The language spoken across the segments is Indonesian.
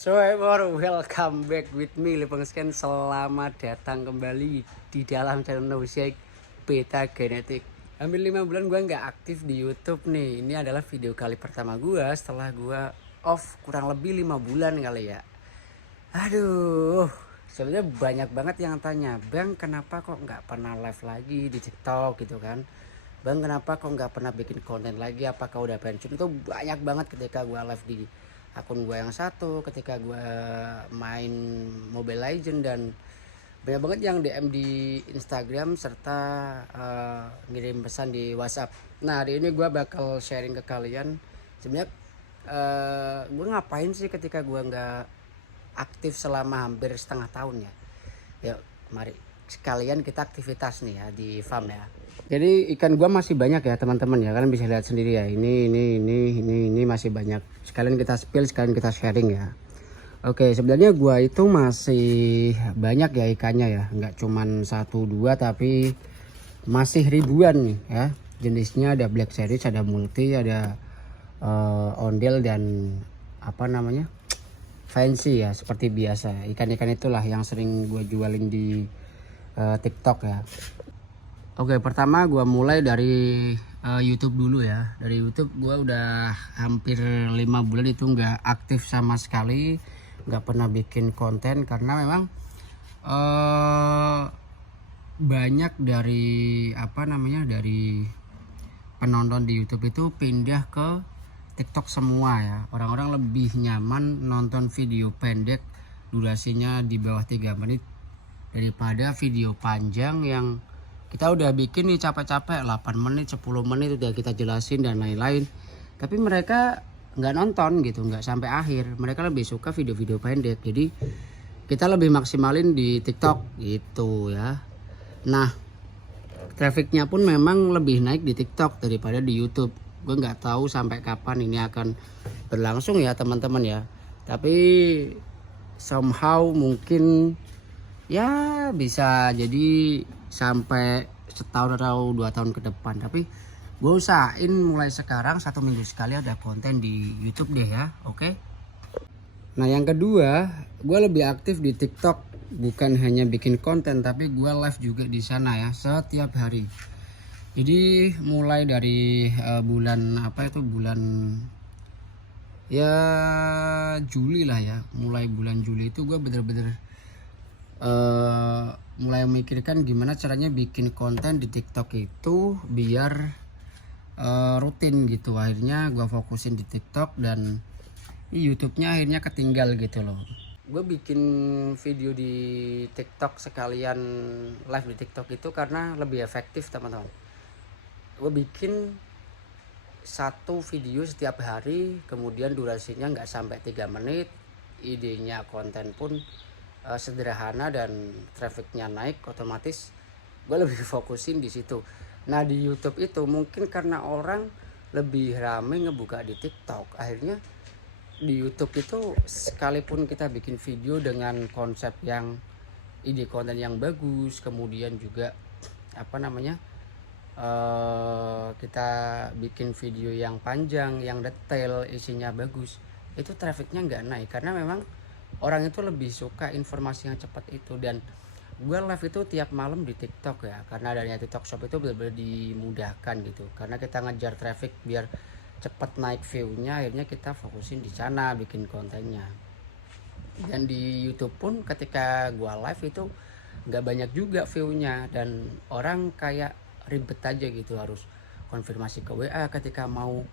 So everyone, welcome back with me Lipeng. Selamat datang kembali di dalam channel Shake Beta Genetik. Hampir 5 bulan gue nggak aktif di YouTube nih. Ini adalah video kali pertama gue setelah gue off kurang lebih 5 bulan kali ya. Aduh, sebenarnya banyak banget yang tanya, Bang kenapa kok nggak pernah live lagi di TikTok gitu kan? Bang kenapa kok nggak pernah bikin konten lagi? Apakah udah pensiun? Itu banyak banget ketika gue live di akun gue yang satu, ketika gue main Mobile Legend, dan banyak banget yang DM di Instagram serta ngirim pesan di WhatsApp. Nah hari ini gue bakal sharing ke kalian sebenarnya gue ngapain sih ketika gue nggak aktif selama hampir setengah tahun ya. Yuk mari sekalian kita aktivitas nih ya di farm ya. Jadi ikan gua masih banyak ya teman-teman ya, kalian bisa lihat sendiri ya. Ini masih banyak. Sekalian kita spill, sekalian kita sharing ya. Oke, sebenarnya gua itu masih banyak ya ikannya ya, nggak cuman 1 2 tapi masih ribuan nih ya. Jenisnya ada black series, ada multi, ada ondel, dan apa namanya, fancy ya, seperti biasa. Ikan-ikan itulah yang sering gue jualin di TikTok ya. Oke, pertama gue mulai dari YouTube dulu ya. Dari YouTube gue udah hampir 5 bulan itu nggak aktif sama sekali, nggak pernah bikin konten karena memang banyak dari apa namanya, dari penonton di YouTube itu pindah ke TikTok semua ya. Orang-orang lebih nyaman nonton video pendek durasinya di bawah 3 menit daripada video panjang yang kita udah bikin nih capek-capek 8 menit 10 menit udah kita jelasin dan lain-lain, tapi mereka nggak nonton gitu, nggak sampai akhir. Mereka lebih suka video-video pendek, jadi kita lebih maksimalin di TikTok gitu ya. Nah, trafficnya pun memang lebih naik di TikTok daripada di YouTube. Gue nggak tahu sampai kapan ini akan berlangsung ya teman-teman ya, tapi somehow mungkin ya bisa jadi sampai setahun atau 2 tahun ke depan. Tapi gue usahain mulai sekarang 1 minggu sekali ada konten di YouTube deh ya. Oke. Nah yang kedua, gue lebih aktif di TikTok. Bukan hanya bikin konten, tapi gue live juga di sana ya setiap hari. Jadi mulai dari bulan apa itu, bulan ya Juli lah ya. Mulai bulan Juli itu gue bener-bener mulai memikirkan gimana caranya bikin konten di TikTok itu biar rutin gitu. Akhirnya gue fokusin di TikTok dan YouTube-nya akhirnya ketinggal gitu loh. Gue bikin video di TikTok sekalian live di TikTok itu karena lebih efektif teman-teman. Gue bikin satu video setiap hari, kemudian durasinya nggak sampai 3 menit. Idenya konten pun sederhana dan trafficnya naik, otomatis gue lebih fokusin di situ. Nah di YouTube itu mungkin karena orang lebih rame ngebuka di TikTok, akhirnya di YouTube itu sekalipun kita bikin video dengan konsep yang ide konten yang bagus, kemudian juga apa namanya, kita bikin video yang panjang, yang detail, isinya bagus, itu trafficnya nggak naik karena memang orang itu lebih suka informasi yang cepat itu. Dan gue live itu tiap malam di TikTok ya, karena adanya TikTok Shop itu benar-benar dimudahkan gitu, karena kita ngejar traffic biar cepat naik view-nya. Akhirnya kita fokusin di sana bikin kontennya. Dan di YouTube pun ketika gue live itu nggak banyak juga view-nya, dan orang kayak ribet aja gitu, harus konfirmasi ke WA ketika mau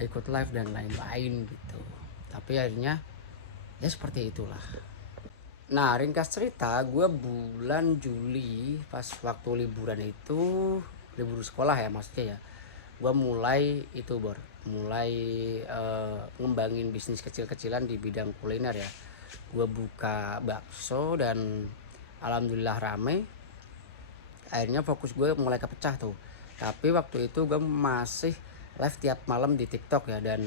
ikut live dan lain-lain gitu. Tapi akhirnya ya seperti itulah. Nah ringkas cerita, gue bulan Juli pas waktu liburan itu, libur sekolah ya maksudnya ya, gue mulai itu mulai ngembangin bisnis kecil-kecilan di bidang kuliner ya. Gue buka bakso dan alhamdulillah rame. Akhirnya fokus gue mulai kepecah tuh. Tapi waktu itu gue masih live tiap malam di TikTok ya, dan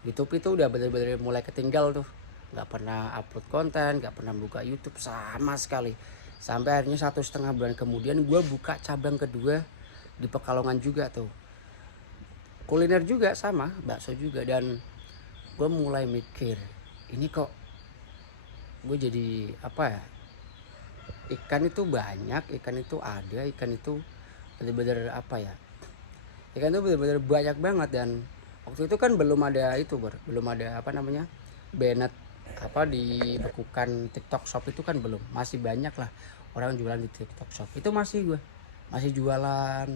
YouTube itu udah bener-bener mulai ketinggal tuh. Nggak pernah upload konten, nggak pernah buka YouTube sama sekali. Sampai akhirnya 1,5 bulan kemudian gue buka cabang kedua di Pekalongan juga tuh. Kuliner juga sama, bakso juga. Dan gue mulai mikir, ini kok gue jadi apa ya, ikan itu banyak, ikan itu ada, ikan itu bener-bener apa ya, ikan itu bener-bener banyak banget. Dan waktu itu kan belum ada itu belum ada apa namanya, Bennett apa dibekukan TikTok Shop itu kan belum, masih banyak lah orang jualan di TikTok Shop. Itu masih gue masih jualan,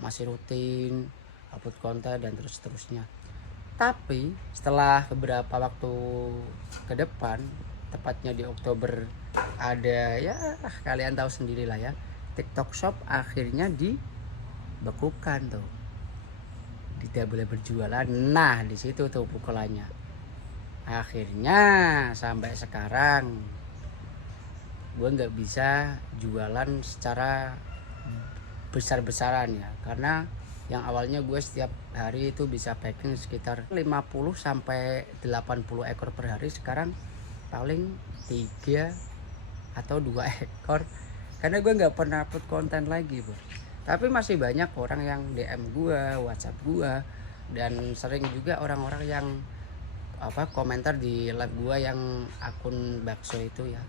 masih rutin upload konten dan terus-terusnya. Tapi setelah beberapa waktu ke depan, tepatnya di Oktober, ada ya kalian tahu sendiri lah ya, TikTok Shop akhirnya dibekukan tuh, tidak boleh berjualan. Nah di situ tuh pukulannya. Akhirnya sampai sekarang gue nggak bisa jualan secara besar-besaran ya, karena yang awalnya gue setiap hari itu bisa packing sekitar 50 sampai 80 ekor per hari, sekarang paling 3 atau 2 ekor karena gue nggak pernah upload konten lagi bro. Tapi masih banyak orang yang DM gue, WhatsApp gue, dan sering juga orang-orang yang apa komentar di live gue yang akun bakso itu ya.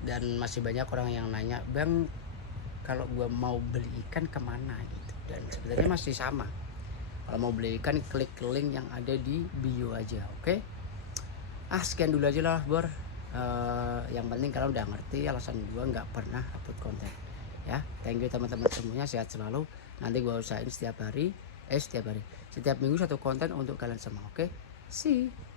Dan masih banyak orang yang nanya, bang kalau gue mau beli ikan kemana gitu. Dan sebenarnya masih sama, kalau mau beli ikan klik link yang ada di bio aja. Oke, sekian dulu aja lah bor. Yang penting kalian udah ngerti alasan gue nggak pernah upload konten ya. Thank you teman-teman semuanya, sehat selalu. Nanti gue usahain setiap minggu satu konten untuk kalian semua. Oke, see you.